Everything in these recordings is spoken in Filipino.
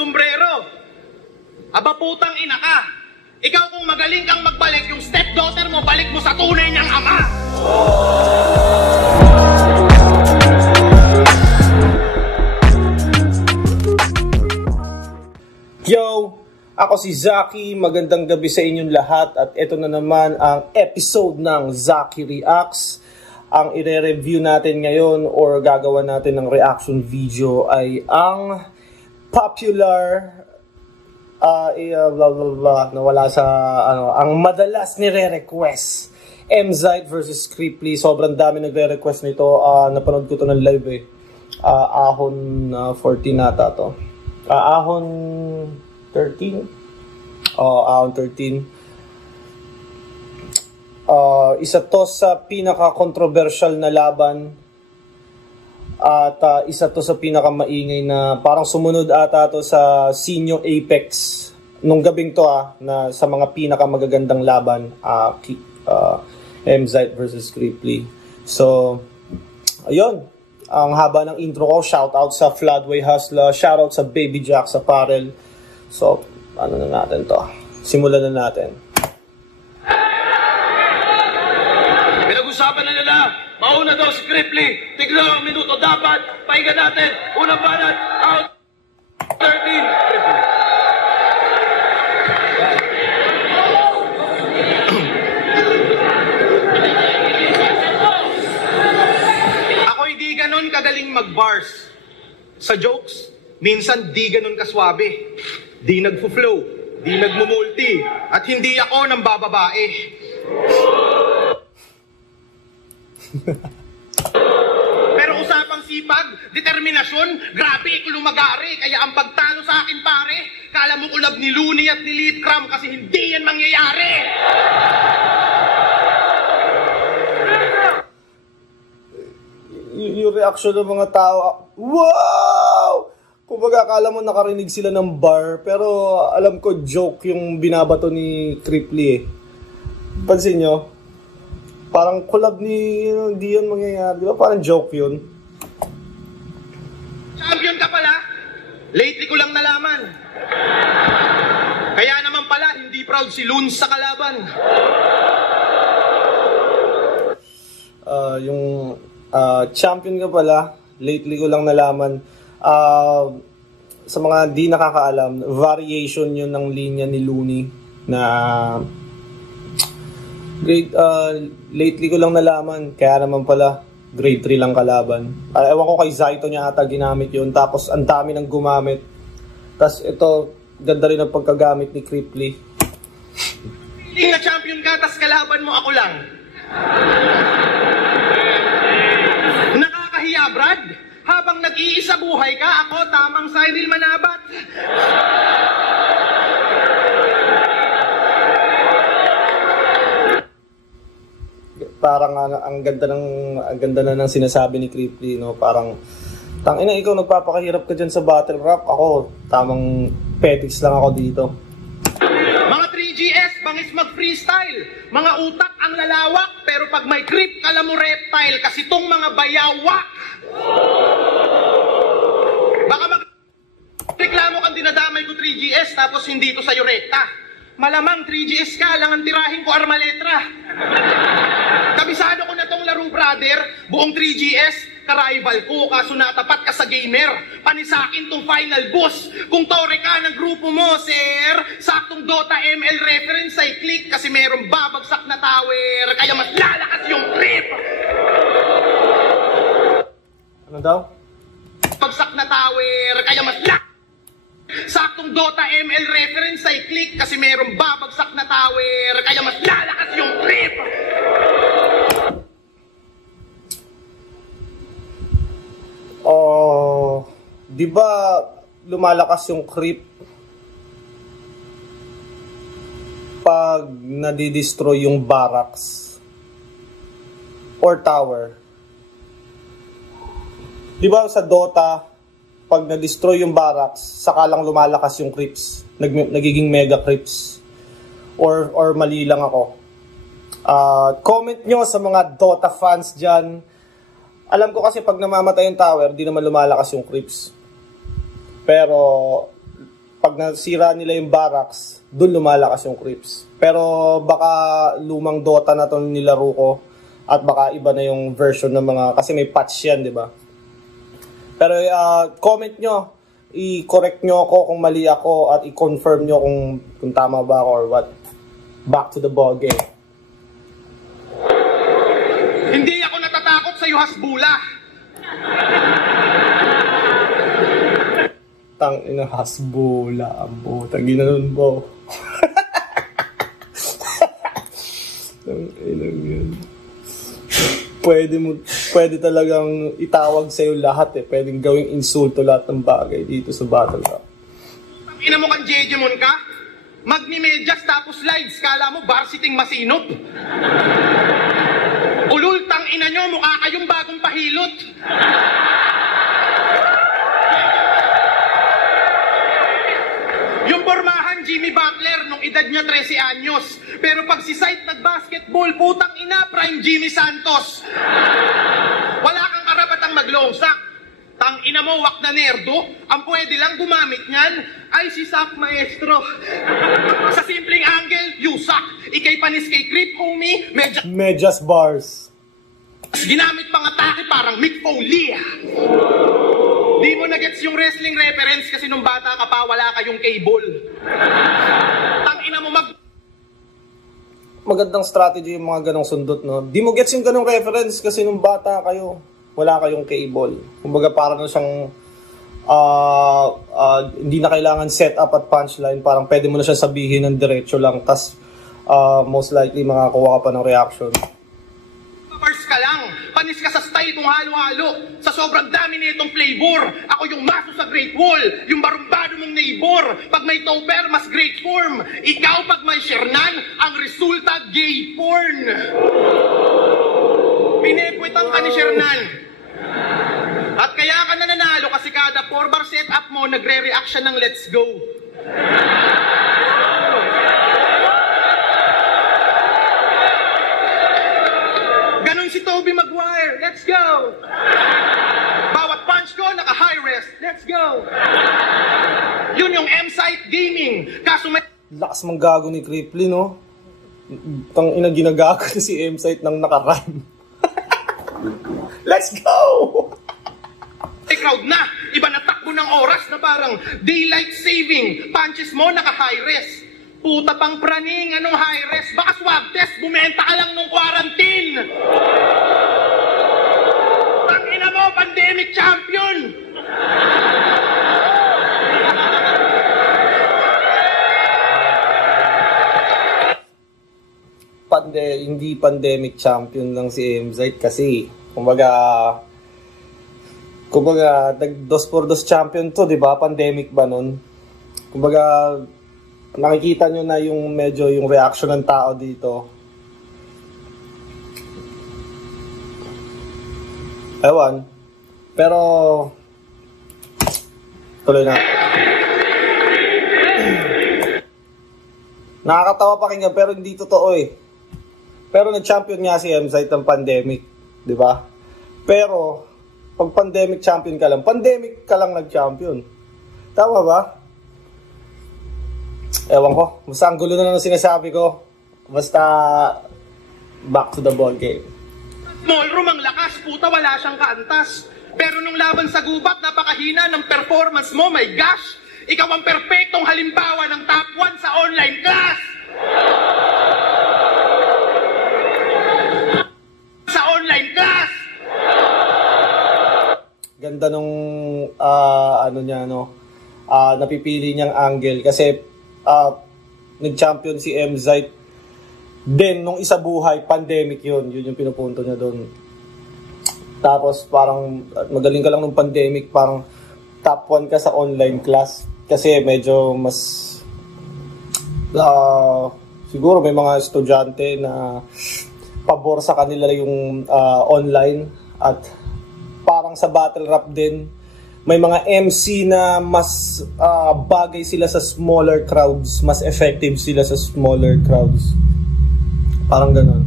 sombrero. Aba putang ina ka. Ikaw kung magaling kang magbalik, yung stepdaughter mo, balik mo sa tunay niyang ama. Yo! Ako si Zaki, magandang gabi sa inyong lahat at ito na naman ang episode ng Zaki Reacts. Ang ire-review natin ngayon or gagawa natin ng reaction video ay ang popular nawala sa ang madalas nire-request Mzite versus Creeply. Sobrang dami nagre-request nito. Napanood ko to ng live Ahon 14 nata to. Ahon 13? Ahon 13. Isa to sa pinaka-controversial na laban. At isa to sa pinaka-maingay na parang sumunod ata to sa Senior Apex. Nung gabing to na sa mga pinaka-magagandang laban. Mzite versus Creeply. So, ayun. Ang haba ng intro ko. Shoutout sa Floodway Hustler. Shoutout sa Baby Jack sa Parel. So, ano na natin to? Simulan na natin. Pinag-usapan na nila. Mauna daw si Creeply. Tignan ang minuto dapat. Pahinga natin. Unang banat. Out. 13. Creeply. Ako'y di ganon kagaling mag-bars. Sa jokes, minsan di ganon kaswabe. Di nagfo-flow, di nagmumulti, at hindi ako nang bababae. Pero usapang sipag, determinasyon, grabe lumagari, kaya ang pagtalo sa akin pare, kala mo ulab ni Looney at ni Lipcram kasi hindi yan mangyayari. Yung reaction ng mga tao, wow! Kumbaga, akala mo nakarinig sila ng bar, pero alam ko joke yung binabato ni Creeply Pansin nyo? Parang collab ni hindi yun mangyayari. Di ba? Parang joke yun. Champion ka pala? Lately ko lang nalaman. Kaya naman pala, hindi proud si Loon sa kalaban. Champion ka pala. Lately ko lang nalaman. Sa mga di nakakaalam, variation yun ng linya ni Looney na lately ko lang nalaman, kaya naman pala grade 3 lang kalaban. Ewan ko kay Zaito niya ata ginamit yun, tapos ang dami nang gumamit. Tapos ito, ganda rin ang pagkagamit ni Creeply. Feeling na champion ka, tas kalaban mo ako lang. Nakakahiya, Brad. Habang nag-iisa buhay ka, ako tamang Cyril Manabat. Parang ang ganda na ng sinasabi ni Creeply, no? Parang tangina, ikaw nagpapakahirap ka diyan sa battle rap. Ako, tamang petics lang ako dito. Mga 3GS, bangis mag-freestyle. Mga utak ang lalawak, pero pag may creep, kala mo reptile, kasi tong mga bayawak. Baka reklamo kang dinadamay ko 3GS tapos hindi to sa'yo rekta. Malamang 3GS ka, lang ang tirahin ko armaletra. Kabisado ko na tong laro, brother. Buong 3GS, ka-rival ko, kaso natapat ka sa gamer. Panisakin tong final boss. Kung tore ka ng grupo mo, sir, saktong Dota ML reference ay click kasi merong babagsak na tower, kaya mas lalakas yung trip. Ano daw? Bagsak na tower, kaya mas saktong Dota ML reference ay click kasi merong babagsak na tower, kaya mas lalakas yung trip. Di ba lumalakas yung creep pag nadidestroy yung barracks or tower? Di ba sa Dota, pag na-destroy yung barracks, saka lang lumalakas yung creeps. Nagiging mega creeps. Or mali lang ako. Comment nyo sa mga Dota fans dyan. Alam ko kasi pag namamatay yung tower, di naman lumalakas yung creeps. Pero pag nasira nila yung barracks, doon lumalakas yung creeps. Pero baka lumang Dota na to nilaro ko at baka iba na yung version ng mga, kasi may patch yan, di ba? Pero comment nyo, i-correct nyo ako kung mali ako at i-confirm nyo kung tama ba ako or what. Back to the ball game. Hindi ako natatakot sa Hasbula. Tang ina, Hasbula, ang butang ginanon mo. Tang ina yun. Pwede talagang itawag sa'yo lahat eh. Pwedeng gawing insulto lahat ng bagay dito sa Battle Rap. Ang ina mo kang Jejemon ka? Magni-medyas tapos slides, kala mo varsiting masinop? Ulul, tang ina nyo, mukha kayong bagong pahilot. Yung pormahan, Jimmy Butler, nung edad niya 13 anyos. Pero pag si Sight nag-basketball, putang ina, prime Jimmy Santos. Wala kang karapatang mag-longsak. Tang ina mo, wak na nerdo. Ang pwede lang gumamit niyan ay si Sak Maestro. Sa simpleng angle, you suck. Ikay panis kay Creep, homie, Medyas bars. ginamit pang atake parang Mick Foley. Di mo na-gets yung wrestling reference kasi nung bata ka pa, wala kayong cable. Tangina mo Magandang strategy yung mga ganong sundot, no? Di mo gets yung ganong reference kasi nung bata kayo, wala kayong cable. Kumbaga parang siyang hindi na kailangan set up at punchline. Parang pwede mo na siya sabihin ng diretso lang. Tas most likely makakuha ka pa ng reaction. First ka lang, panis ka sa style kung halo-halo. Sa sobrang dami nitong flavor, ako yung maso sa Great Wall, yung barumbado mong neighbor. Pag may topper, mas great form. Ikaw pag may shernan, ang resulta gay porn. Pinepwetang ka ni Shernan. At kaya ka nananalo kasi kada 4-bar setup mo, nagre-react siya ng let's go. Ganon si Toby Maguire, let's go! Bawat punch ko, naka-high rest, let's go! Yun yung M-Site Gaming. Kaso may... Lakas mang gago ni Cripply, no? Tang ina ginagago na si M-Site nang nakarime. Let's go! crowd na, iba na takbo ng oras na parang daylight saving. Punches mo, naka-high rest. Puta pang praning, anong high rest? Baka swab test, bumenta ka lang nung quarantine. Tangina mo, pandemic champion. Hindi pandemic champion lang si MZ kasi kumbaga dos por dos champion to, di ba? Pandemic ba nun? Kumbaga nakikita nyo na yung medyo yung reaction ng tao dito. Ewan. Pero tuloy na. Nakakatawa pakinggan pero hindi totoo eh. Pero nag-champion nga si MZ ng pandemic, di ba? Pero pag pandemic champion ka lang nag-champion. Tama ba? Ewan ko. Basta ang gulo na ng sinasabi ko. Basta back to the ball game. Small room ang lakas, puta, wala siyang kaantas. Pero nung laban sa gubat, napakahina ng performance mo, my gosh! Ikaw ang perpektong halimbawa ng top 1 sa online class! Sa online class! Ganda nung napipili niyang angle kasi nag-champion si MZ. Then nung isa buhay, pandemic yun yung pinupunto niya doon. Tapos parang magaling ka lang nung pandemic, parang top 1 ka sa online class kasi medyo mas siguro may mga estudyante na pabor sa kanila yung online at parang sa battle rap din may mga MC na mas bagay sila sa smaller crowds, mas effective sila sa smaller crowds, parang ganun.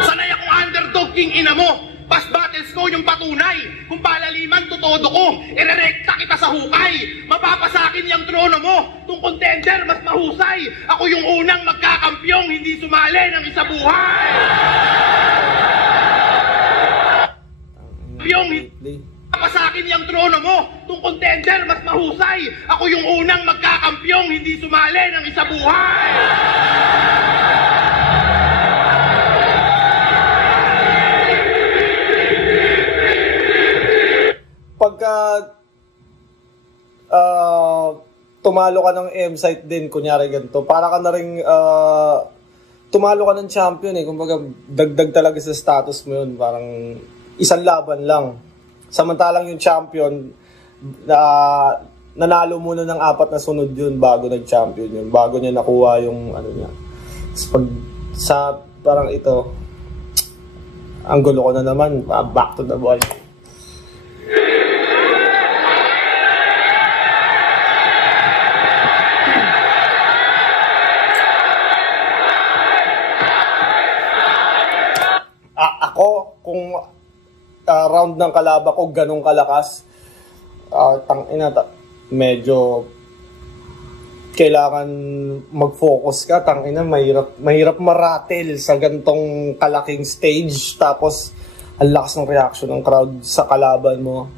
Sanay akong underdog king ina mo. Past battles ko ikaw yung patunay. Kung palaliman, tutodo ko. Irerekta kita sa hukay. Mapapasakin yung trono mo. Tung contender, mas mahusay. Ako yung unang magkakampyong, hindi sumali ng isa buhay. Mapapasakin yung trono mo. Tung contender, mas mahusay. Ako yung unang magkakampyong, hindi sumali ng isa buhay. Pagka tumalo ka ng M-site din, kunyari ganito, para ka na rin tumalo ka ng champion eh. Kumbaga, dagdag talaga sa status mo yun. Parang isang laban lang. Samantalang yung champion, nanalo muna ng 4 na sunod yun bago nag-champion yun. Bago niya nakuha yung ano niya. Pag sa parang ito, ang gulo ko na naman, back to the ball. Ako, kung round ng kalaba ko ganong kalakas, medyo kailangan mag-focus ka. Mahirap maratel sa gantong kalaking stage, tapos ang lakas ng reaction ng crowd sa kalaban mo.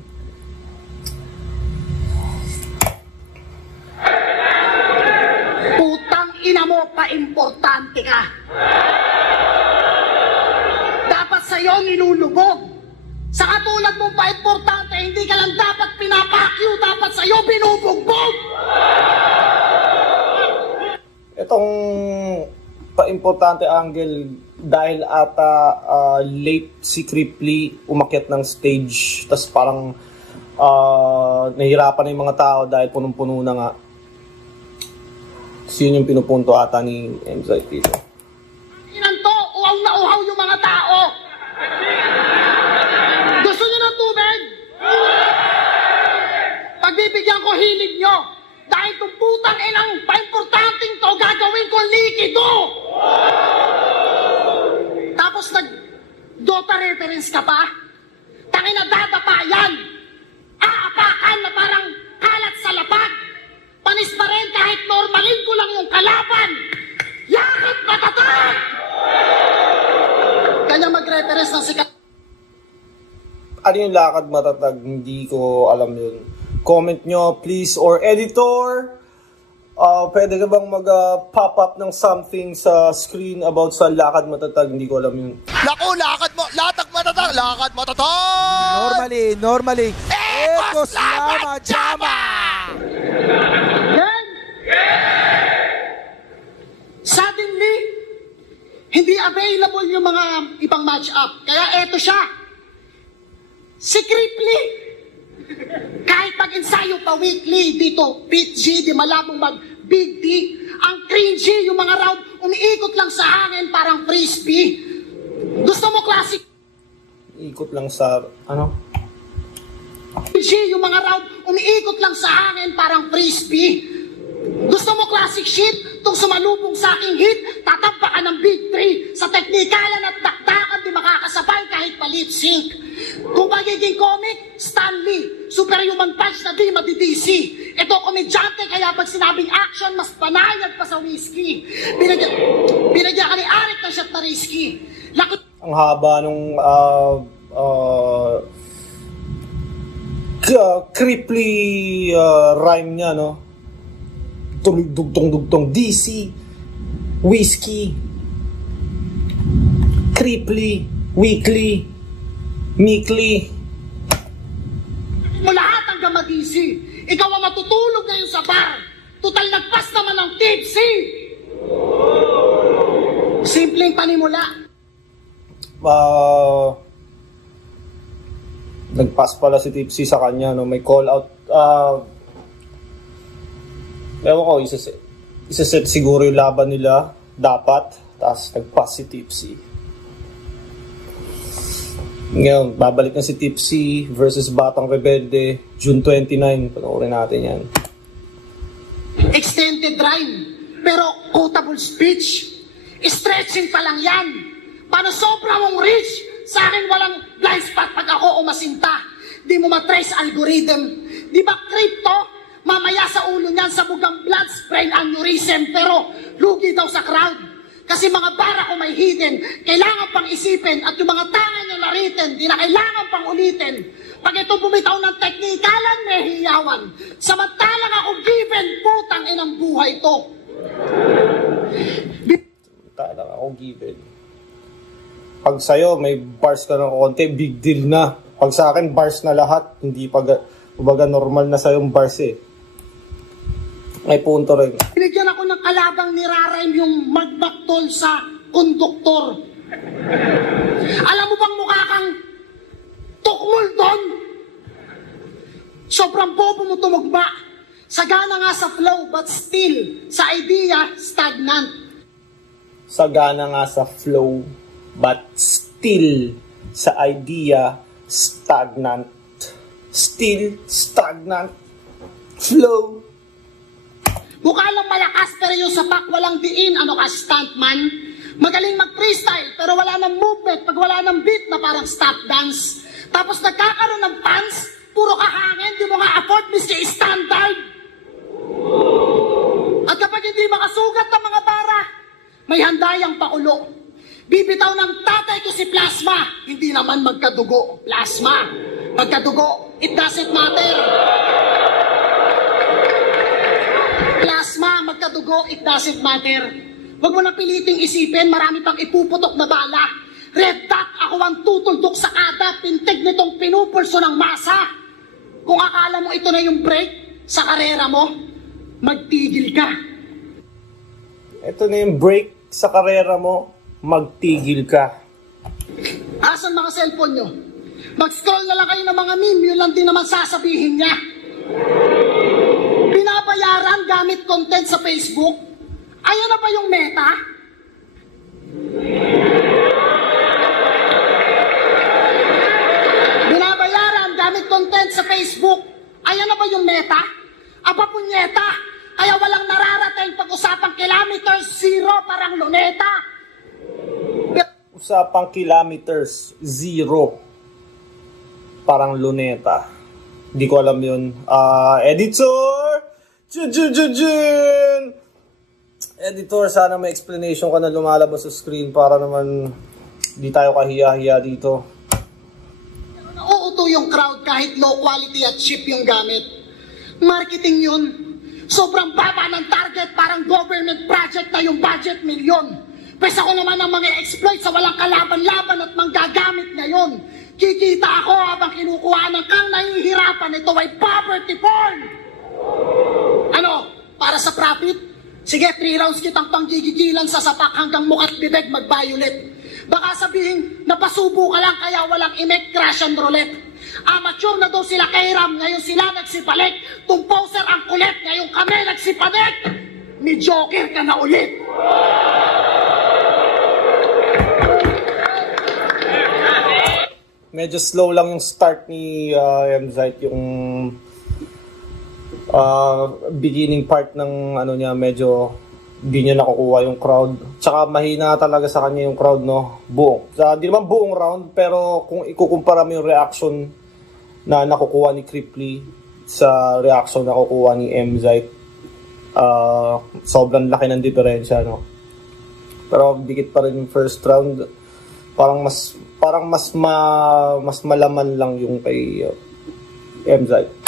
Putang ina mo, pa-importante ka. Dapat sa'yo nilulubog. Sa katulad mong pa-importante, hindi ka lang dapat pinapakyo, dapat sa'yo binubugbog. Itong pa-importante angle, dahil ata late si Cripply umakyat ng stage, tas parang nahihirapan na yung mga tao dahil punong-puno na nga. So yun yung pinupunto ata ni M-Site dito. Inan to, uhaw na uhaw yung mga tao. Gusto nyo ng tubig? Pagbibigyan ko hilig nyo. Dahil kung putang inang pa-importanting to, gagawin ko likido. Tapos nag-Dota reference ka pa? Tangin na dadapa yan. Aapakan na parang kalat sa lapag. Panis pa rin kahit normalin ko lang yung kalaban. Yakit matatag! Kanya mag-reference ng sikat. Ano yung lakad matatag? Hindi ko alam yun. Comment nyo please, or editor, pwede ka bang mag-pop up ng something sa screen about sa lakad matatag? Hindi ko alam yun. Naku, latag matatag, lakad matatag! Normally. Ekos Lama Jama! Then, suddenly, hindi available yung mga ibang match-up. Kaya eto siya. Si Cripply. Kahit mag-ensayo pa weekly dito, Pete G, di malabong mag-Big D, ang cringy yung mga round, umiikot lang sa hangin parang frisbee. Gusto mo classic? Ikot lang sa, ano? G, yung mga round, umiikot lang sa hangin parang frisbee. Gusto mo classic shit? Tung sumalubong sa aking hit, tatampakan ng Big 3. Sa teknikalan at dakdakan, di makakasabay kahit pa lip sync. Kung magiging comic, Stanley, superhuman punch na di madi-DC. Ito komedyante, kaya pag sinabing action, mas panayad pa sa whiskey. Binagyan ka ni Arik na shot na risky. Ang haba nung Cripply rhyme niya, no? Dugtong-dugtong DC, whiskey, Cripply, weekly, meekly. Mo lahat hanggang mag-easy. Ikaw ang matutulog ngayon sa bar. Total nagpas naman ng tipsy. Simpleng panimula. Nagpass pala si Tipsy sa kanya, no? May call out. Ewan ko, isa-set siguro yung laban nila. Dapat. Tapos nagpass si Tipsy. Ngayon, babalik na si Tipsy versus Batang Rebelde, June 29. Panoorin natin yan. Extended rhyme. Pero quotable speech. Stretching pa lang yan. Paano sobra mong rich? Sa akin walang blind spot pag ako umasinta. Di mo matrace algorithm. Di ba crypto? Mamaya sa ulo niyan sa bugang blood, brain aneurysm. Pero lugi daw sa crowd. Kasi mga bara ko may hidden, kailangan pang isipin. At yung mga tangan nyo naritin, di na kailangan pang ulitin. Pag ito bumitaw ng teknikalan, may hiyawan. Samantalang ako given, putang inang buhay to. Samantalang ako given. Pag sa'yo, may bars ka ng konti, big deal na. Pag sa akin, bars na lahat. Hindi kumbaga normal na sa'yo yung bars eh. May punto rin. Binigyan ako ng kalabang nirarime yung magbaktol sa konduktor. Alam mo bang mukha kang tukmul doon? Sobrang bobo mo tumugma. Sagana nga sa flow, but still, sa idea, stagnant. Sagana nga sa flow, but still, sa idea, stagnant. Still, stagnant. Flow. Mukha lang malakas pero yung sapak walang diin. Ano ka, stuntman? Magaling mag-freestyle pero wala ng movement pag wala ng beat na parang stop dance. Tapos nagkakaroon ng fans, puro kahangin, di mo nga afford miski standard. At kapag hindi makasugat ng mga bara, may handayang paulo. Bibitaw ng tatay ko si Plasma, hindi naman magkadugo. Plasma, magkadugo, it doesn't matter. Plasma, magkadugo, it doesn't matter. Huwag mo na piliting isipin, marami pang ipuputok na bala. Red dot, ako ang tutuldok sa kada pintig nitong pinupulso ng masa. Kung akala mo ito na yung break sa karera mo, magtigil ka. Ito na yung break sa karera mo, magtigil ka. Asan mga cellphone nyo? Mag-scroll na lang kayo ng mga meme, yun lang din naman sasabihin niya. Binabayaran gamit content sa Facebook? Ayan na ba yung meta? Binabayaran gamit content sa Facebook? Ayan na ba yung meta? Aba punyeta, kaya walang nararating pag-usapang kilometers, zero parang luneta. Usapang kilometers, zero parang luneta. Hindi ko alam yun. Editor! Editor, sana may explanation ka na lumalabas sa screen para naman di tayo kahiya-hiya dito. Nauuto yung crowd kahit low quality at cheap yung gamit. Marketing yun. Sobrang baba ng target, parang government project na yung budget milyon. Pwes ako naman ang mga exploit sa walang kalaban-laban at manggagamit ngayon. Kikita ako habang kinukuha ng kang nahihirapan. Ito ay poverty porn. Ano? Para sa profit? Sige, 3 rounds kitang panggigigilan sa sapak hanggang mukat bibig mag-violet. Baka sabihin, napasubo ka lang kaya walang imek, crash and roulette. Amateur na daw sila kay Ram, ngayon sila nagsipalik. Tung poser ang kulit, ngayon kami nagsipadik. Ni Joker ka na ulit. Medyo slow lang yung start ni MZite, yung beginning part ng ano niya, medyo hindi niya nakukuha yung crowd. Tsaka mahina talaga sa kanya yung crowd, no? Buong. Di naman buong round, pero kung ikukumpara mo yung reaction na nakukuha ni Cripply sa reaction na nakukuha ni MZite, sobrang laki ng diferensya, no? Pero dikit pa rin yung first round. Parang mas malaman lang yung kay MZite.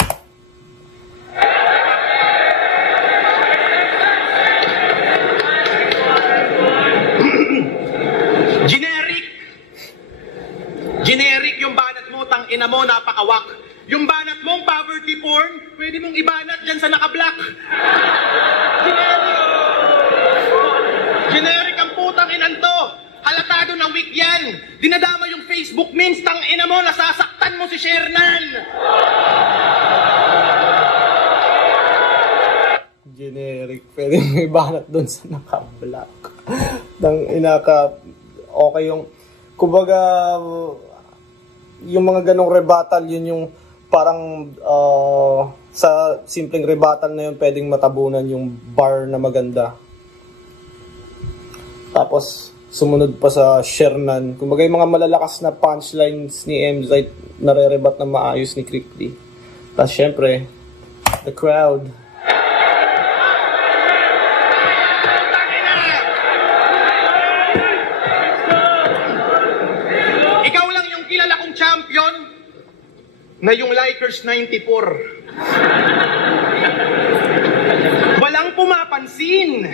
Generic yung banat mo, tang ina mo, napakawak. Yung banat mong poverty porn, pwede mong ibanat dyan sa naka-black. Generic ang putang inan to. Halatado na weak yan. Dinadama yung Facebook memes, tang ina mo, nasasaktan mo si Shernan. Generic, pwede mong ibanat doon sa naka-black. Tang ina ka, okay yung, kumbaga, yung mga ganong rebuttal, yun yung parang sa simpleng rebuttal na yun pwedeng matabunan yung bar na maganda. Tapos Sumunod pa sa Shernan. Kumbaga yung mga malalakas na punchlines ni MZ nare-rebat na maayos ni Cripply. Tapos syempre, the crowd. Ikaw lang yung kilala kong champion na yung Lakers 94. Walang pumapansin.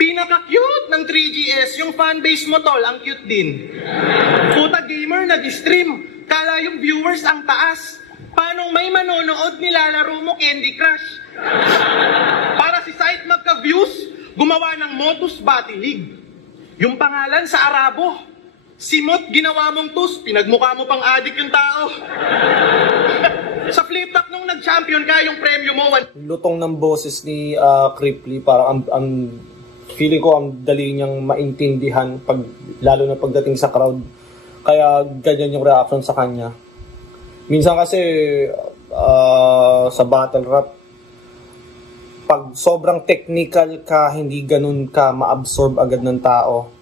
Pinaka-cute ng 3GS. Yung fanbase mo, tol, ang cute din. Puta gamer, nag-stream. Kala yung viewers ang taas. Paano may manonood nilalaro mo Candy Crush? Para si site magka-views, gumawa ng Modus Battle League. Yung pangalan sa Arabo. Simot, ginawa mong tus, pinagmukha mo pang adik yung tao. Sa flip-top nung nag-champion ka, yung premyo mo, Lutong ng boses ni Cripply, parang ang feeling ko ang dali niyang maintindihan lalo na pagdating sa crowd. Kaya ganyan yung reaction sa kanya. Minsan kasi sa battle rap, pag sobrang technical ka, hindi ganun ka ma-absorb agad ng tao.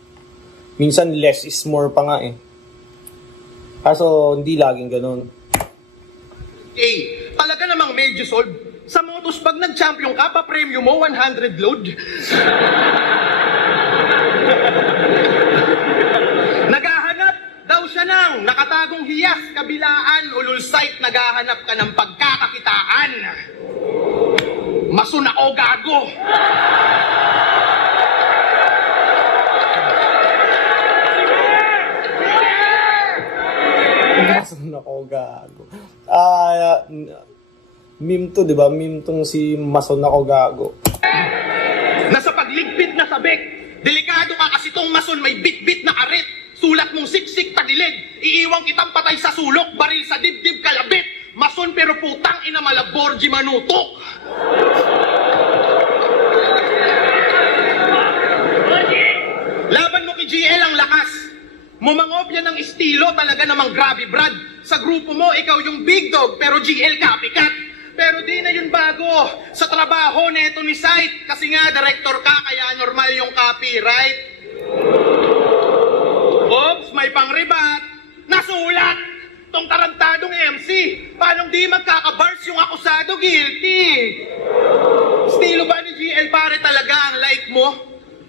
Minsan less is more pa nga eh. Kaso hindi laging ganun. Talaga namang medyo solve. Sa Modus, pag nag-champion ka, pa-premyo mo 100 load. Naghahanap daw siya ng nakatagong hiyas, kabilaan, ulul site, naghahanap ka ng pagkakakitaan. Masun ako gago. Masun ako gago. Meme to, di ba? Meme tong si Mason ako gago. Nasa pagligpit na sabik. Delikado ka kasi tong mason may bit-bit na karit. Sulat mong siksik tagilid. Iiwang kitang patay sa sulok, baril sa dibdib kalabit. Mason pero putang ina malaborji manutok. Laban mo kay GL ang lakas. Mumangopya ng estilo, talaga namang grabe Brad. Sa grupo mo, ikaw yung big dog, pero GL copycat. Pero di na yun bago. Sa trabaho neto ni Site, kasi nga director ka, kaya normal yung copyright. Oops, may pang-rebat. Nasulat! Tong tarantadong MC. Paano di magkakabars yung akusado? Guilty. Estilo ba ni GL pare talaga ang like mo?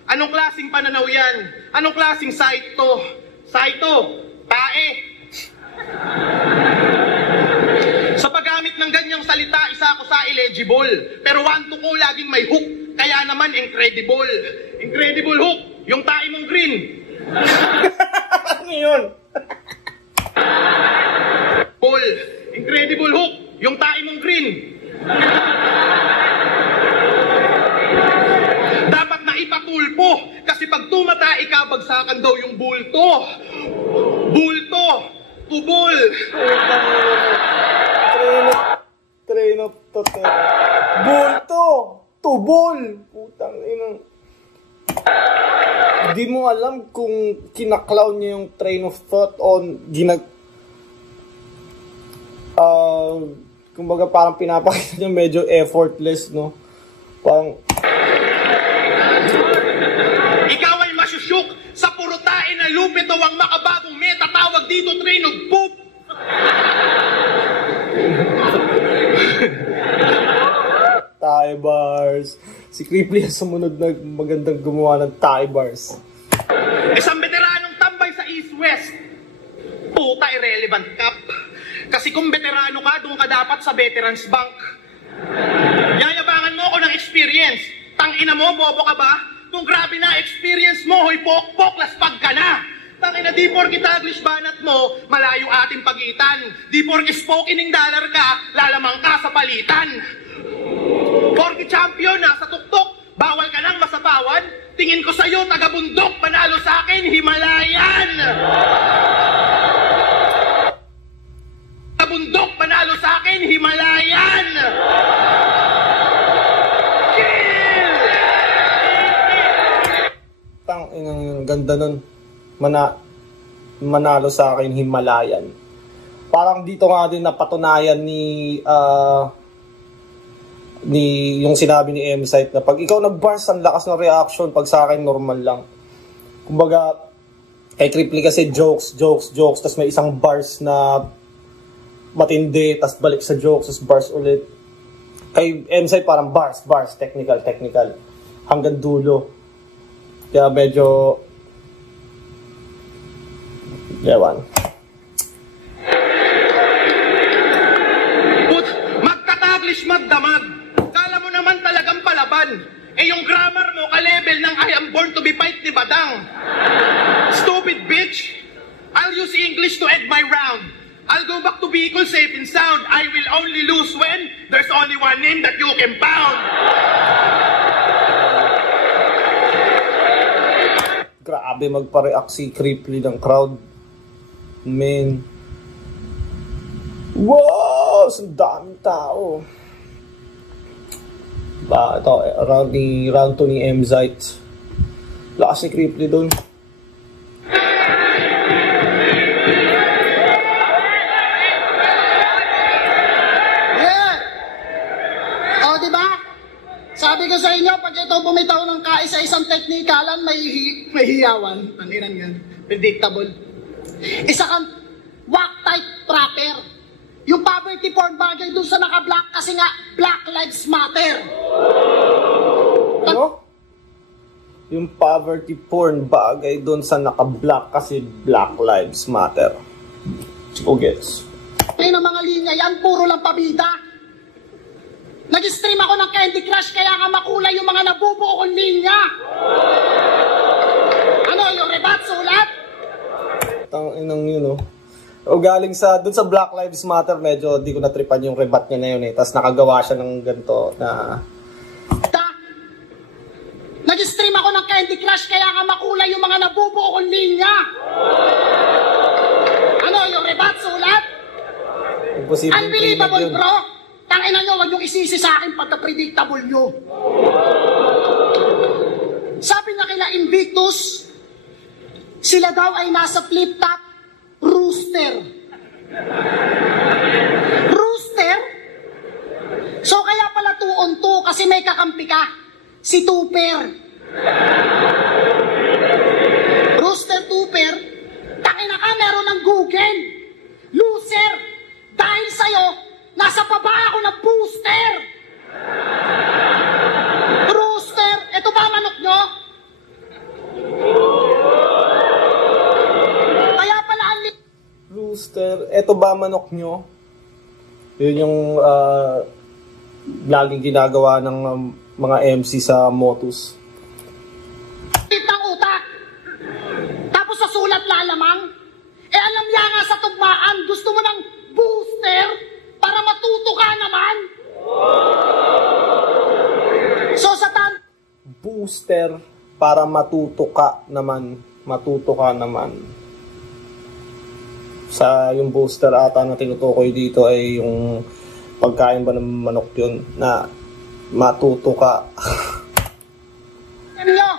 Anong klaseng pananaw yan? Anong klaseng site to? Saito, tae. Sa paggamit ng ganyang salita, isa ako sa illegible. Pero want to ko laging may hook. Kaya naman incredible. Incredible hook. Yung tae mong green. Ano yun? Paul, incredible hook. Yung tae mong green. Dapat na ipatulpo. Kasi pag tumata, ikabagsakan daw yung bulto. Bulto. Tubol. Train of thought. Bulto. Tubol. Putang ina. Di mo alam kung kinaklown niya yung train of thought o kumbaga parang pinapakita niya medyo effortless, no? Parang ikaw ay masyusyuk sa purutain na lupito ang makabagong meta. Tawag dito train of poop. Thai bars. Si Cripply ang sumunod na magandang gumawa ng Thai bars. Isang veteranong tambay sa East-West. Puta, irrelevant cap. Kasi kung veterano ka, doon ka dapat sa Veterans Bank. Yayabangan mo ako ng experience. Tangina mo, bobo ka ba? Kung grabe na experience mo, hoy pok-pok, laspag ka na. Tangina, di porke Taglish banat mo, malayo ating pagitan. Di porke spokening dollar ka, lalamang ka sa palitan. Porke champion, nasa tuktok, bawal ka nang masapawan. Tingin ko sa'yo, taga-bundok, panalo sa akin, Himalayan! Taga-bundok, panalo sa akin, Himalayan! Tang ganda nun. Manalo sa akin, Himalayan. Parang dito nga din napatunayan ni yung sinabi ni M-Site na pag ikaw nag-bars, ang lakas ng reaction, pag sa akin normal lang. Kumbaga, Kay Cripply kasi jokes, tas may isang bars na matindi, tas balik sa jokes, tas bars ulit. Kay MSI parang bars, technical, hanggang dulo. Kaya medyo, yawan. Magkataglish magdamag. Kala mo naman talagang palaban. Eh yung grammar mo, ka-level ng I am born to be fight ni Badang. Stupid bitch. I'll use English to end my round. I'll go back to Bicol safe and sound. I will only lose when there's only one name that you can pound. Grabe magpa-react si Cripply ng crowd. Man. Wow! Ang daming tao. Ito, round 2 ni MZite. Lakas ni Cripply dun. Sabi ko sa inyo, pag ito bumitaw ng kaisa-isang teknikalan, may hiyawan. Tanginan yan. Predictable. Isa kang whack-type trapper. Yung poverty porn bagay dun sa naka-black kasi nga Black Lives Matter. Ano? Yung poverty porn bagay dun sa naka-black kasi Black Lives Matter. O gets. Ay ng mga linya yan, puro lang pabida. Nag-stream ako ng Candy Crush kaya nga makulay yung mga nabubuo kong linya. Ano, yung rebat sulat? Tanginang yun, oh. O galing dun sa Black Lives Matter, medyo di ko natripan yung rebat niya na yun, eh. Tapos nakagawa siya ng ganito na... Nag-stream ako ng Candy Crush kaya nga makulay yung mga nabubuo kong linya. Ano, yung rebat sulat? Unbelievable, bro. Tangina nyo, wag yung isisi sa akin pagka-predictable nyo. Sabi na kila Invictus, sila daw ay nasa flip-top rooster. Rooster? So kaya pala 2-on-2 kasi may kakampi ka. Si Tupper. Rooster, Tupper, tangina ka, meron ng Google. Loser, dahil sa'yo, nasa baba ako ng booster! Rooster, ito ba manok nyo? Kaya pala Rooster, ito ba manok nyo? Yun yung laging ginagawa ng mga MC sa Motus. ng utak. Tapos sa sulat lalamang. Eh alam niya nga sa tugmaan, gusto mo ng booster? Para matuto ka naman. So sa booster para matuto ka naman. Matuto ka naman. Sa yung booster ata na tinutukoy dito ay yung pagkain ba ng manok yun na matuto ka. Nyo,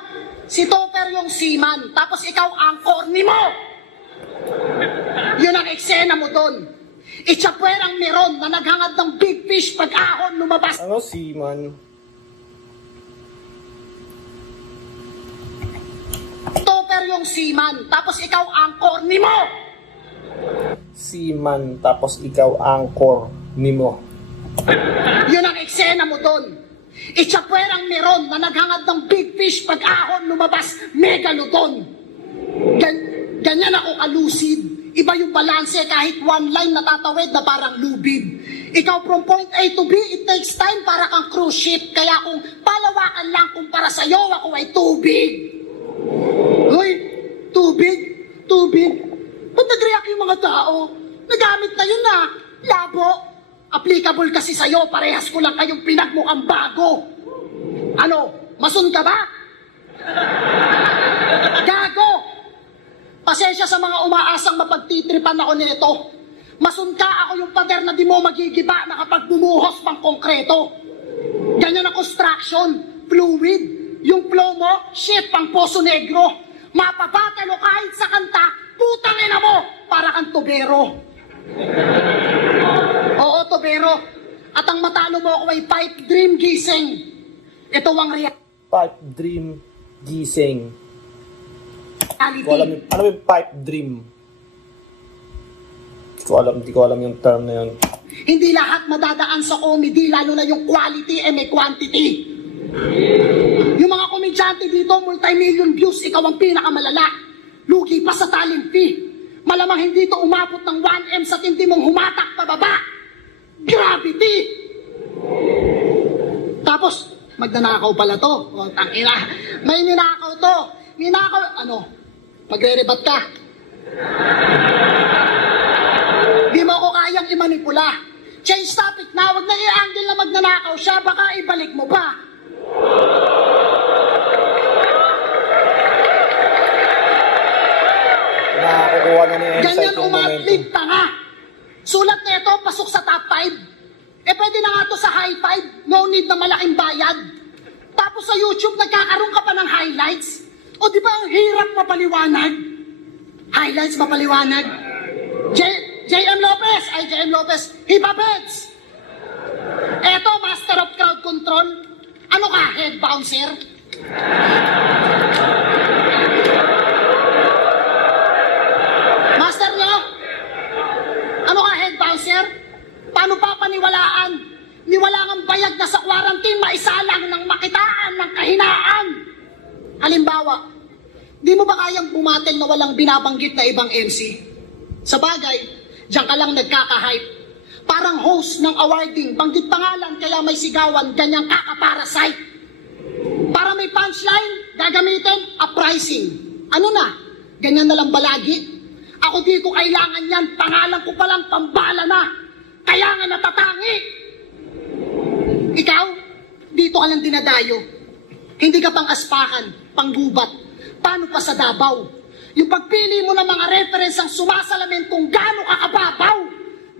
si Topper yung seaman, tapos ikaw ang corny mo. Yun ang eksena mo doon. Itchapwerang meron na naghangad ng big fish pag ahon lumabas. Ano, seaman? Topper yung seaman, tapos ikaw ang corny mo. Seaman, tapos ikaw angkor ni mo. Yun ang eksena mo doon. Itchapwerang meron na naghangad ng big fish pag ahon lumabas megalodon. Ganyan ako kalusid. Iba yung balanse kahit one line natatawid na parang lubid. Ikaw from point A to B, it takes time para kang cruise ship. Kaya kung palawakan lang kumpara sa'yo, ako ay tubig. Uy, tubig? Tubig? Ba't nag-react yung mga tao? Nagamit na yun na. Labo. Applicable kasi sa'yo, parehas ko lang kayong pinagmukhang bago. Ano, masun ka ba? Gago! Pasensya sa mga umaasang mapagtitripan ako nito. Masun ka, ako yung pader na di mo magigiba na kapag bumuhos pang konkreto. Ganyan ang construction, fluid. Yung flow mo, shit, pang Poso Negro. Mapabatalo kahit sa kanta, putang ina mo, para kang tubero. Oo, tubero. At ang matalo mo ako ay pipe dream gising. Ito ang Pipe dream gising. Ano yung pipe dream? Hindi ko alam yung term na yun. Hindi lahat madadaan sa comedy, lalo na yung quality may quantity. Yung mga komedyante dito, multi-million views, ikaw ang pinakamalala. Lugi pa sa talent fee. Malamang hindi to umabot ng 1M sa tindi mong humatak pababa. Gravity! Tapos, magnanakaw pala to. O, tangina. May ninakaw to. Magre-rebat ka. Di mo ako kayang imanipula. Change topic na, wag na i-angle na magnanakaw siya, baka ibalik mo pa. Nakakukuha na niya ganyan umatlit, tanga. Sulat na ito, pasok sa top 5. Pwede na nga to sa high 5, no need na malaking bayad. Tapos sa YouTube, nagkakaroon ka pa ng highlights. O di ba ang hirap mapaliwanag? Highlights mapaliwanag. JM Lopez, Hiba Beds. Eto, Master of Crowd Control. Ano ka, head bouncer? Master nyo? Ano ka, head bouncer? Paano pa paniwalaan? Niwalang bayag na sa quarantine, maisalang ng makitaan ng kahinaan. Halimbawa, di mo ba kayang bumatel na walang binabanggit na ibang MC? Sa bagay, diyan ka lang nagkaka-hype. Parang host ng awarding, banggit pangalan kaya may sigawan, ganyang kaka-parasite. Para may punchline, gagamitin, uprising. Ano na? Ganyan na lang balagi? Ako di ko kailangan yan, pangalan ko palang pambala na. Kaya nga natatangi. Ikaw, dito ka lang dinadayo. Hindi ka pang aspakan, panggubat. Paano pa sa Davao? Yung pagpili mo ng mga reference ang sumasalamin kung gaano ka kababaw.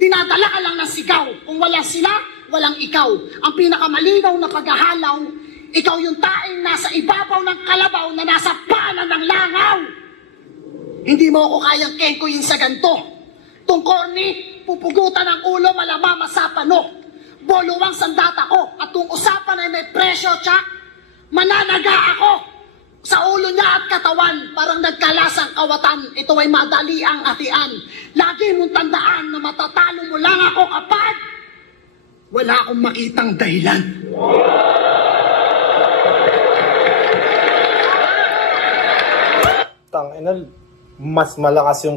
Dinadala ka lang ng sigaw. Kung walang sila, walang ikaw. Ang pinakamalinaw na paghahalaw, ikaw yung taing nasa ibabaw ng kalabaw na nasa paanan ng langaw. Hindi mo ako kayang kengkoyin sa ganto. Tung corny, pupugutan ang ulo, malamama sa pano. Boluwang sandata ko, at kung usapan ay may presyo, tsak, mananaga ako. Sa ulo niya at katawan, parang nagkalasang kawatan. Ito ay madali ang atian. Lagi mong tandaan na matatalo mo lang ako kapag wala akong makitang dahilan. Tangina, mas malakas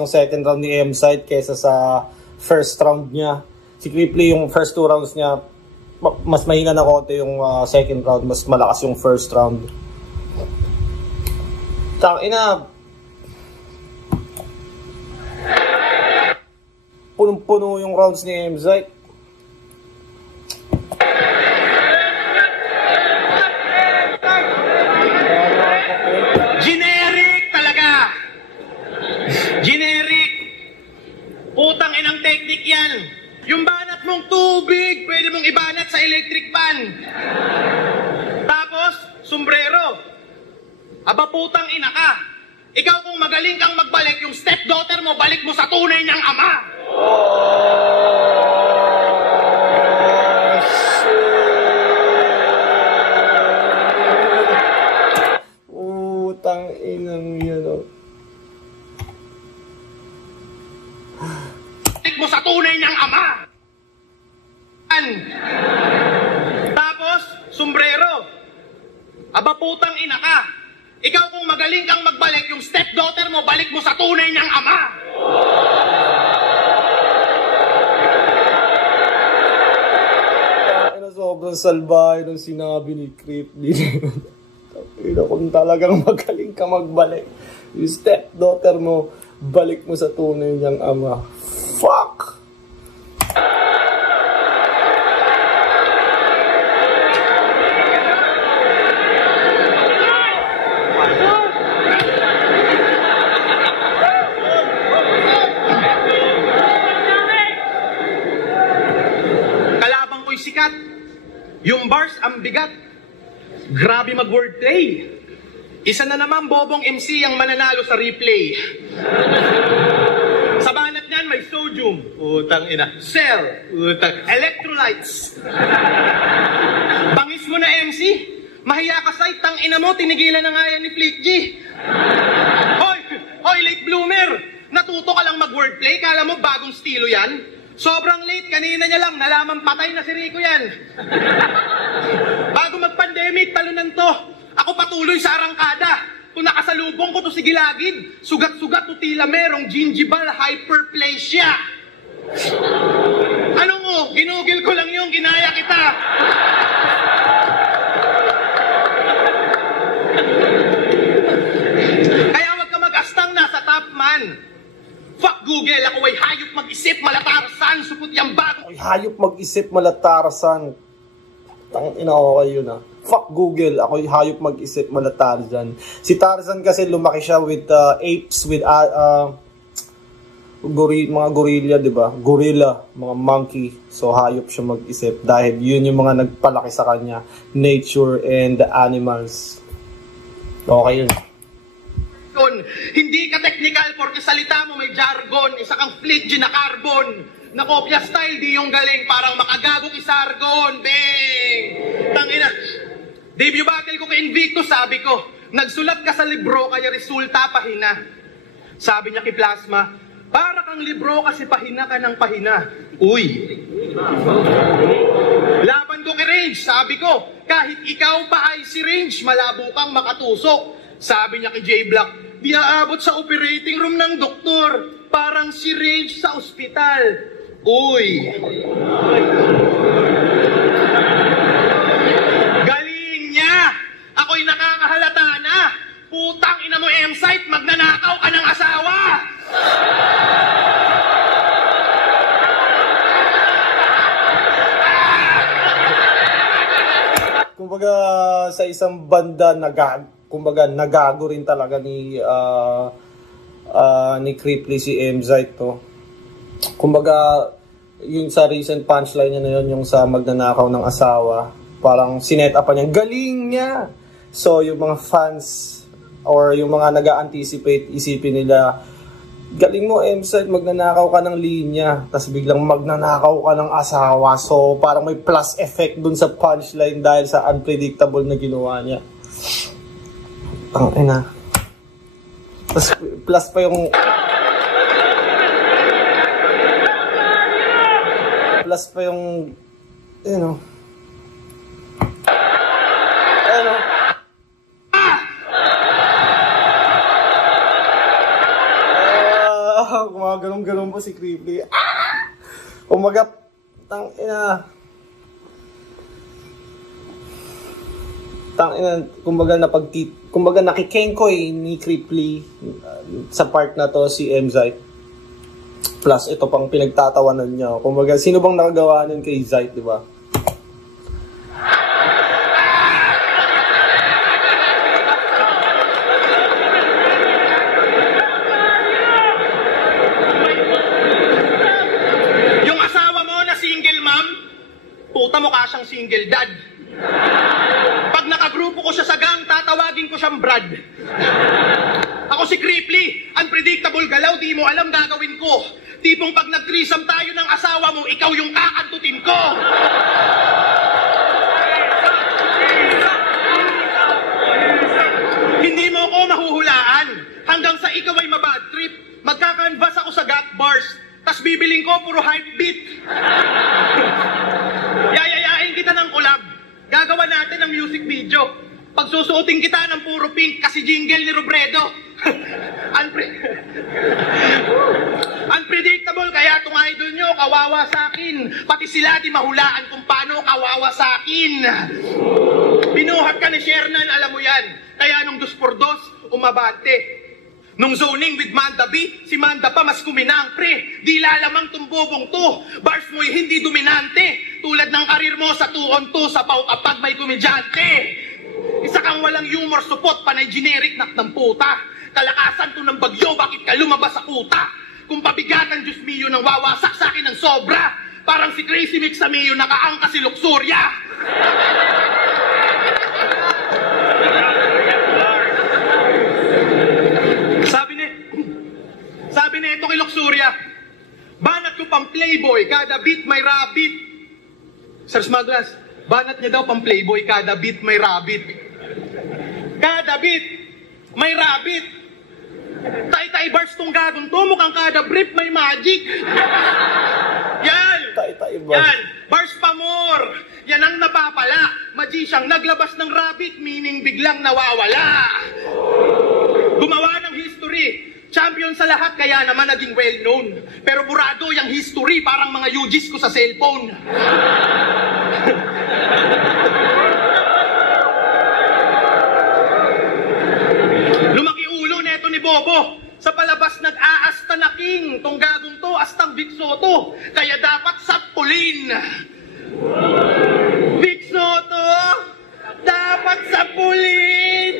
yung second round ni M-Side kesa sa first round niya. Si Cripply, yung first 2 rounds niya, mas mahina na konti yung second round, mas malakas yung first round. Tangina, punong-puno yung rounds ni M-Side. Generic talaga. Generic. Putang inang technique yan. Yung banat mong tubig, pwede mong ibanat sa electric pan. Tapos, sombrero. Aba putang ina ka. Ikaw kung magaling kang magbalik, yung stepdaughter mo, balik mo sa tunay niyang ama. Putang inang yan. Balik mo sa tunay niyang ama. Tapos, sombrero. Aba putang ina ka. Ikaw kung magaling kang magbalik, yung stepdaughter mo, balik mo sa tunay niyang ama. Sobrang salbahe nung sinabi ni Cripply. Kung talagang magaling ka magbalik, yung stepdaughter mo, balik mo sa tunay niyang ama. Fuck! Sikat. Yung bars ang bigat. Grabe mag-wordplay. Isa na naman bobong MC ang mananalo sa replay. Sa banat niyan may sodium. Utang ina. Cell. Utang. Electrolytes. Bangis mo na MC. Mahiya ka sa'y tang ina mo. Tinigilan na nga yan ni Flick G. Hoy, late bloomer! Natuto ka lang mag-wordplay? Kala mo bagong estilo yan? Sobrang late, kanina niya lang nalaman patay na si Rico yan. Bago mag-pandemic, talunan to. Ako patuloy sa arangkada. Kung nakasalubong ko to si Gilagid, sugat-sugat to tila merong gingival hyperplasia. Ano mo? Ginugil ko lang yung ginaya kita. Kaya wag ka mag-astang nasa top man. Fuck Google, ako ay hayop mag-isip, malatarasan, supot yung bago. Ay, hayop mag-isip, malatarasan. Tangina ko kayo na. Fuck Google, ako ay hayop mag-isip, malatarzan. Si Tarzan kasi lumaki siya with apes, with mga gorilla, di ba? Gorilla, mga monkey. So hayop siya mag-isip dahil yun yung mga nagpalaki sa kanya. Nature and the animals. Okay yun. Hindi ka technical porque salita mo may jargon, isa kang fleet na carbon. Na kopya style, di yung galing, parang makagago kisargon. Bang! Tangina. Debut battle ko kay Invictus, sabi ko, nagsulat ka sa libro kaya resulta pahina. Sabi niya kay Plasma, para kang libro kasi pahina ka ng pahina. Uy! Laban ko kay Range, sabi ko, kahit ikaw pa ay si Range, malabo kang makatusok. Sabi niya kay J-Block, di aabot sa operating room ng doktor, parang si Range sa ospital. Uy! Galing niya! Ako'y nakakahalata na! Putang ina mo, M-Site, magnanakaw ka ng asawa! Kumbaga sa isang banda nagago rin talaga ni Creeply si M-Site to. Kumbaga yung sa recent punchline niya na yun, yung sa magnanakaw ng asawa, parang sinet up niya, galing niya. So yung mga fans or yung mga nag-a-anticipate, isipin nila, galing mo M-Site, magnanakaw ka ng linya, tapos biglang magnanakaw ka ng asawa. So parang may plus effect dun sa punchline dahil sa unpredictable na ginawa niya. Ang ina. Tapos plus pa yung you know, ganun po si Creeply. Umaga, kumbaga nakikengkoy ni Creeply sa part na to si M-Site. Plus, ito pang pinagtatawanan niya. Kumbaga, sino bang nakagawa nun kay Zite, di ba? Yung asawa mo na single mom, puta mukha siyang single dad. Pag nakagrupo ko siya sa gang, tatawagin ko siyang Brad. Ako si Creeply, unpredictable galaw, di mo alam gagawin ko. Tipong pag nag-threesome tayo ng asawa mo, ikaw yung kakantutin ko. Hindi mo ako mahuhulaan. Hanggang sa ikaw ay mabad trip, magkakanvas ako sa gat bars, tas bibiling ko puro hype beat. Yayayain kita ng collab. Gagawa natin ng music video. Pagsusuotin kita ng puro pink kasi jingle ni Robredo. Unpredictable, kaya itong idol nyo, kawawa sa akin. Pati sila di mahulaan kung paano kawawa sa akin. Binuhat ka ni Shernan, alam mo yan. Kaya nung 2x2, umabante. Nung zoning with Manda B, si Manda pa mas kuminang, pre. Di lalamang tumbobong to. Bars mo'y hindi dominante. Tulad ng karir mo sa 2-on-2 sa pau kapag may komedyante. Isa kang walang humor, supot, panay generic nak ng puta. Kalakasan to ng bagyo, bakit ka lumabas sa kuta? Kung pabigatan, Diyos mio, nang wawasak sa akin ng sobra. Parang si Crazy Mix sa mio, nakaangka si Luxuria. Sabi na ito kay Luxuria, banat ko pang playboy, kada beat may rabbit. Sir Smaglas, banat niya daw pang playboy, kada beat may rabbit. Kada beat, may rabbit. Tay-tay bars tong gagong to, mukhang kada brief may magic. Yan! Tay-tay bars. Yan! Bars pa more! Yan ang napapala. Magician naglabas ng rabbit, meaning biglang nawawala. Gumawa ng history. Champion sa lahat, kaya naman naging well-known. Pero burado yung history, parang mga UGs ko sa cellphone. Lumaki ulo neto ni Bobo. Sa palabas nag-aasta na king, tong gagong to, astang Vic Soto. Kaya dapat sapulin. Vic Soto, dapat sapulin.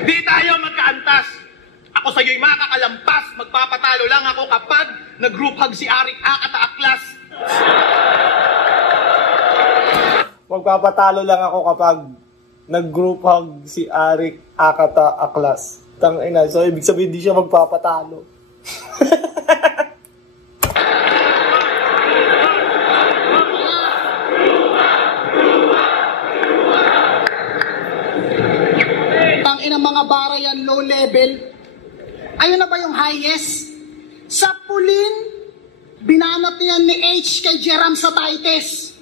Di tayo magkaantas. Ako sa'yo'y makakalampas. Magpapatalo lang ako kapag nag-group hug si Arik Akata Aklas. Magpapatalo lang ako kapag nag-group hug si Arik Akata Aklas. Tangina, so ibig sabihin di siya magpapatalo. Ng mga bara yan, low level. Ayun na ba yung highest? Sa pulin, binanat niyan ni H kay Jeram sa Tites.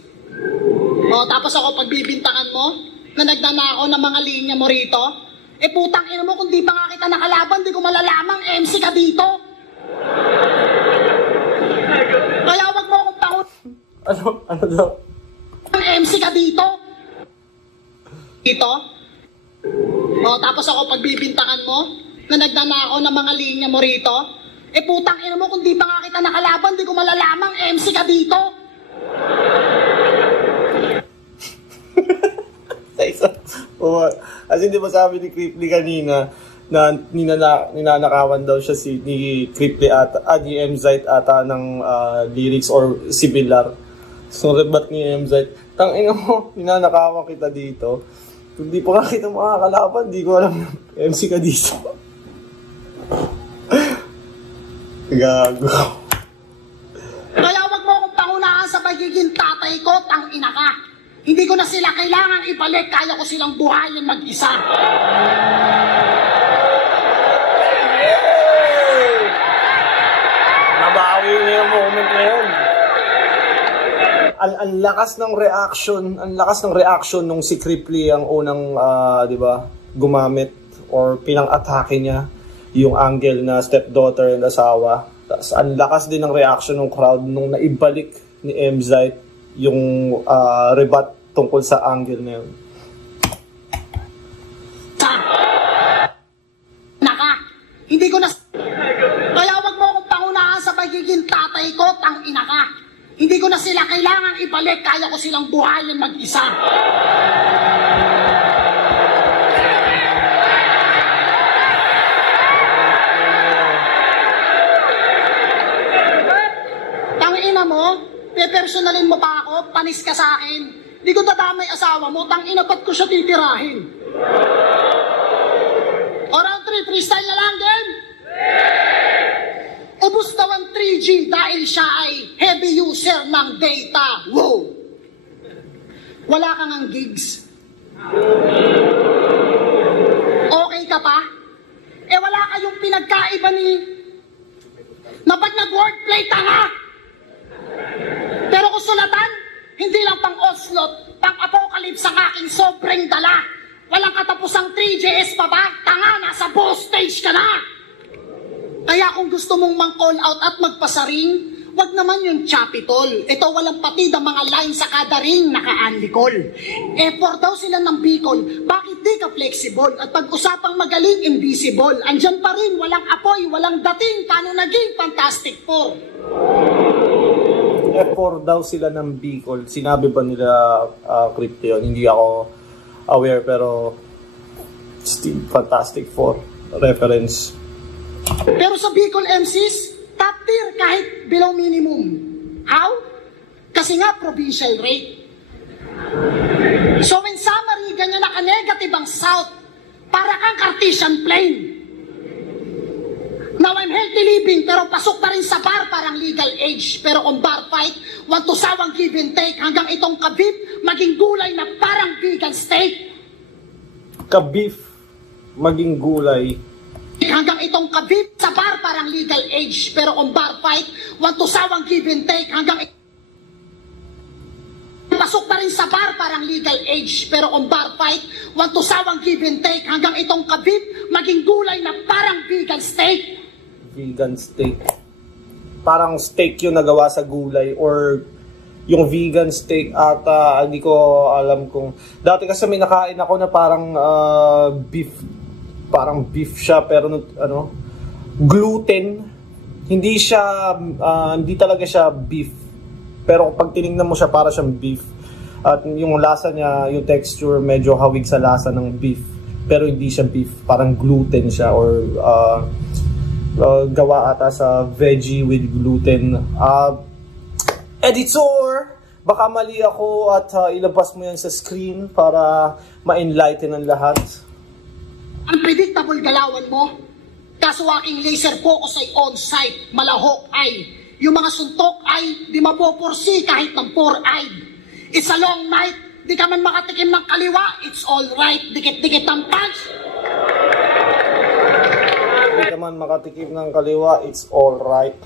O, tapos ako pagbibintangan mo, na nagdana ako ng mga linya mo rito, putang ina mo, kung di pa nga kita nakalaban, di ko malalamang MC ka dito. Kaya wag mo akong pahut. Ano daw? MC ka dito. Dito? O, tapos ako pagbibintangan mo, na nagdana ako ng mga linya mo rito, putang ina mo, kung di pa nga kita nakalaban, di ko malalamang MC ka dito. As in, di ba sabi ni Creeply kanina, na ninanakawan daw siya ni Creeply ata, ni M-Zite ata ng lyrics or similar. So, rebat ni M-Zite, tangina mo, ninanakawan kita dito. Kung di pa kita makakalaban, di ko alam MC ka dito. Gago. Kaya wag mo akong pangunahan sa pagiging tatay ko, tangina ka. Hindi ko na sila kailangan ibalik, kaya ko silang buhayin mag-isa. Nabawi niya yung moment na yun. Ang lakas ng reaction nung si Creeply ang unang 'di ba, gumamit or pinang-atake niya yung angle na stepdaughter and asawa. Tapos ang lakas din ng reaction ng crowd nung naibalik ni M-Zite yung rebut tungkol sa angle na yun. Naka, hindi ko na. Kaya wag mo akong pangunahan sa pagiging tatay ko, tangina ka. Hindi ko na sila kailangan ibalik, kaya ko silang buhayin mag-isa. Tangina mo, pepersonalin mo pa ako, panis ka sa akin. Di ko dadamay asawa mo, tangina ba't ko siya titirahin? O round 3, freestyle na lang din? Ubus daw ang 3G dahil siya ay heavy user ng data. Wow! Wala kang ang gigs. Okay ka pa? Wala kayong pinagkaiba ni... na pag nag-wordplay, tanga! Pero kung sulatan, hindi lang pang Oslot, pang Apocalypse ang aking sobrang dala. Walang katapusang 3JS pa ba? Tanga, nasa boss stage ka na! Kaya kung gusto mong mang-call out at magpasaring, wag naman yung chapitol. Ito walang patid ang mga line sa kada ring, naka-unlicol. For daw sila ng Bicol, bakit di ka flexible? At pag-usapang magaling, invisible. Andyan pa rin, walang apoy, walang dating, paano naging Fantastic Four? F4 daw sila ng Bicol. Sinabi ba nila Crypto yun? Hindi ako aware, pero still Fantastic Four reference. Pero sa Bicol MCs, top tier kahit below minimum. How? Kasi nga provincial rate. So in summary, ganyan naka-negative ang South. Para kang Cartesian plane. Now I'm healthy living pero pasok pa rin sa bar parang legal age. Pero kung bar fight, want to sawang give and take hanggang itong kabib maging gulay na parang vegan steak. Kabif, maging gulay. Hanggang itong kabib sa bar parang legal age. Pero kung bar fight, want to sawang give and take hanggang pasok pa rin sa bar parang legal age. Pero kung bar fight, want to sawang give and take hanggang itong kabib maging gulay na parang vegan steak. Vegan steak. Parang steak yung nagawa sa gulay or yung vegan steak ata, hindi ko alam kung... Dati kasi may nakain ako na parang beef. Parang beef siya pero ano, gluten. Hindi siya, hindi talaga siya beef. Pero pag tinignan mo siya para siyang beef. At yung lasa niya, yung texture medyo hawig sa lasa ng beef. Pero hindi siya beef, parang gluten siya or gawa ata sa veggie with gluten. Editor, baka mali ako at ilabas mo yan sa screen para ma-enlighten ang lahat. Unpredictable galawan mo. Kaso aking laser focus ay on-site, malahok ay. Yung mga suntok ay di mapoporsi kahit ng 4-eyed. It's a long night, di ka man makatikim ng kaliwa, it's alright, dikit-dikit ng punch. Di ka man makatikim ng kaliwa, it's alright.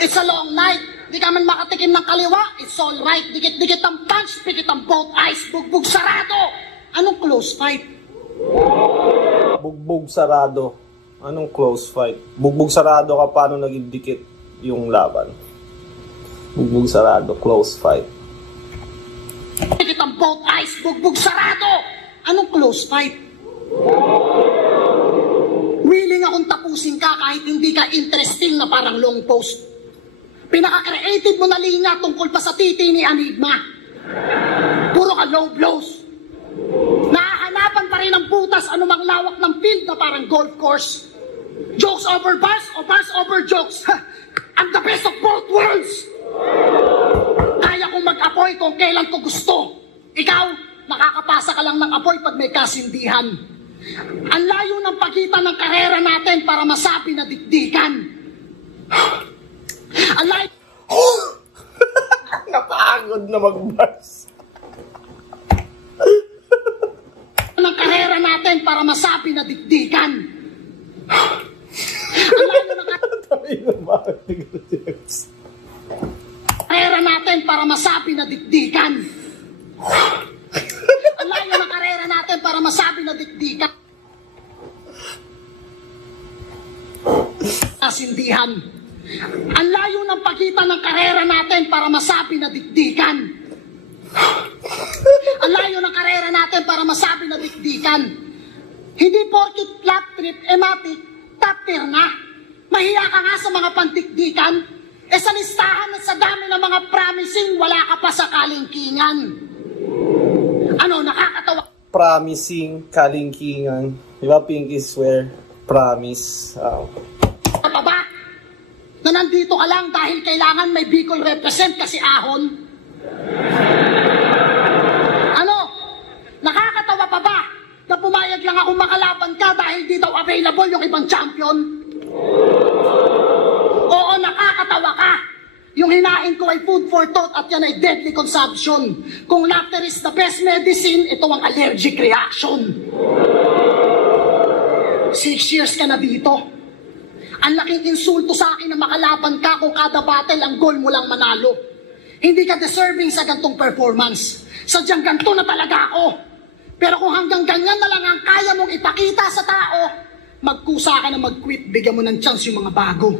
It's a long night, di ka man makatikim ng kaliwa, it's alright, dikit-dikit ng punch, pikit ang both eyes, bugbog sarado. Anong close fight? Bugbog sarado. Anong close fight? Bugbog sarado ka, paano naging dikit yung laban? Bugbog sarado, close fight. Pikit ang both eyes, bugbog sarado. Anong close fight? Willing akong tapusin ka kahit hindi ka interesting na parang long post. Pinaka-creative mo na linya tungkol pa sa titi ni Enigma. Puro ka low blows. Nahahanapan pa rin ng butas anumang lawak ng field na parang golf course. Jokes over bars o bars over jokes. I'm the best of both worlds. Kaya kong mag-apoy kung kailan ko gusto. Ikaw, nakakapasa ka lang ng apoy pag may kasindihan. Ang layo ng pagitan ng karera natin para masabi na dikdikan. Ang layo... Napagod na mag-bars. ng karera natin para masabi na dikdikan. Ang layo ng karera natin para masabi na dikdikan. Ang layo ng karera natin para masabi na dikdikan. Kasindihan. Ang layo ng pagitan ng karera natin para masabi na dikdikan. Ang layo ng karera natin para masabi na dikdikan. Hindi porkit flat trip, ematic, top tier na. Mahiya ka nga sa mga pantikdikan. Sa listahan at sa dami ng mga promising, wala ka pa sa kalingkingan. Ano, nakakatawa? Promising, kalingkingan. Di ba, Pinky swear? Promise. Pa ba? Na nandito ka lang dahil kailangan may Bicol represent kasi ahon? Ano? Nakakatawa pa ba? Na pumayag lang akong makalaban ka dahil di daw available yung ibang champion? Oo, nakakatawa ka. Yung hinain ko ay food for thought at yan ay deadly consumption. Kung laughter is the best medicine, ito ang allergic reaction. 6 years ka na dito. Ang laking insulto sa akin na makalaban ka kung kada battle ang goal mo lang manalo. Hindi ka deserving sa gantong performance. Sadyang ganto na talaga ako. Pero kung hanggang ganyan na lang ang kaya mong ipakita sa tao, magkusa ka na mag-quit, bigyan mo ng chance yung mga bago.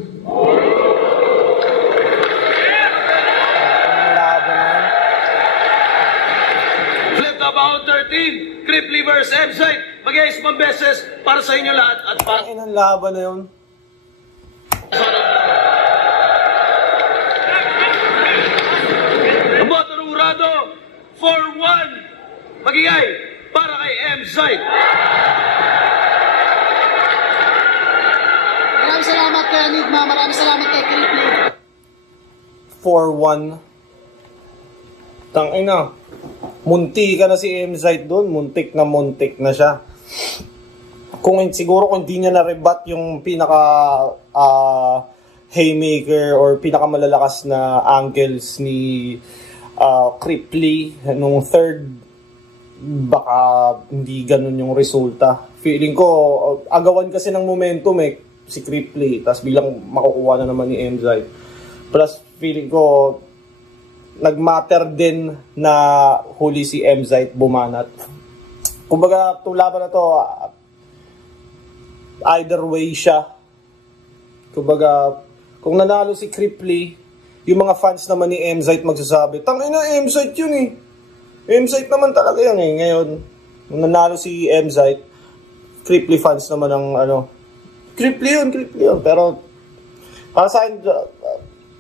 Flip top out 13, Cripply vs. Emzite. Mag-iis pang beses para sa inyo lahat at para... Ang inang laban na yun. Motor Urado, 4-1. Magigay para kay Emzite. Maraming salamat kay Enigma, maraming salamat kay Cripply. 4-1. Tangina. Munti ka na si Emzite doon. Muntik na siya. siguro kung hindi niya na-rebat yung pinaka haymaker or pinakamalalakas na angles ni Cripley nung third, baka hindi ganun yung resulta. Feeling ko, agawan kasi ng momentum si Cripley, tapos bilang makukuha na naman ni Emzite. Plus, feeling ko, nagmatter din na huli si Emzite bumanat. Kumbaga, itong laban na to, either way siya. Kumbaga, kung nanalo si Cripley, yung mga fans naman ni Emzite magsasabi, tangin na Emzite yun eh. Emzite naman talaga yun eh. Ngayon, nung nanalo si Emzite, Cripley fans naman ang Cripley yun. Pero, para sa akin,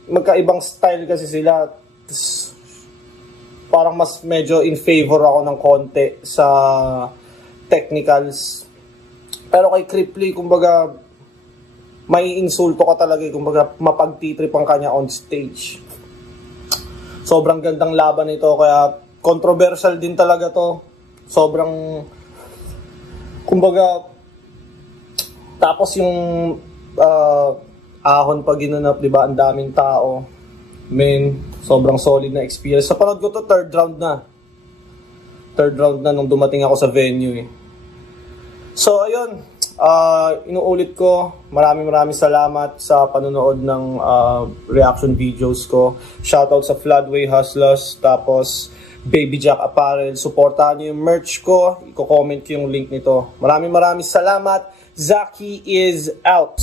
magkaibang style kasi sila. Parang mas medyo in favor ako ng konti sa technicals. Pero kay Cripley, kumbaga, may insulto ka talaga, kumbaga mapagtitrip ang kanya on stage. Sobrang gandang laban ito, kaya controversial din talaga to. Sobrang, kumbaga, tapos yung ahon pag ginanap, di ba, ang daming tao. Sobrang solid na experience. Sa panood ko to, third round na nung dumating ako sa venue eh. So, ayun. Inuulit ko, maraming salamat sa panonood ng reaction videos ko. Shoutout sa Floodway Hustlers, tapos Baby Jack Apparel. Supportahan niyo yung merch ko. Iko-comment ko yung link nito. Maraming salamat. Zaki is out.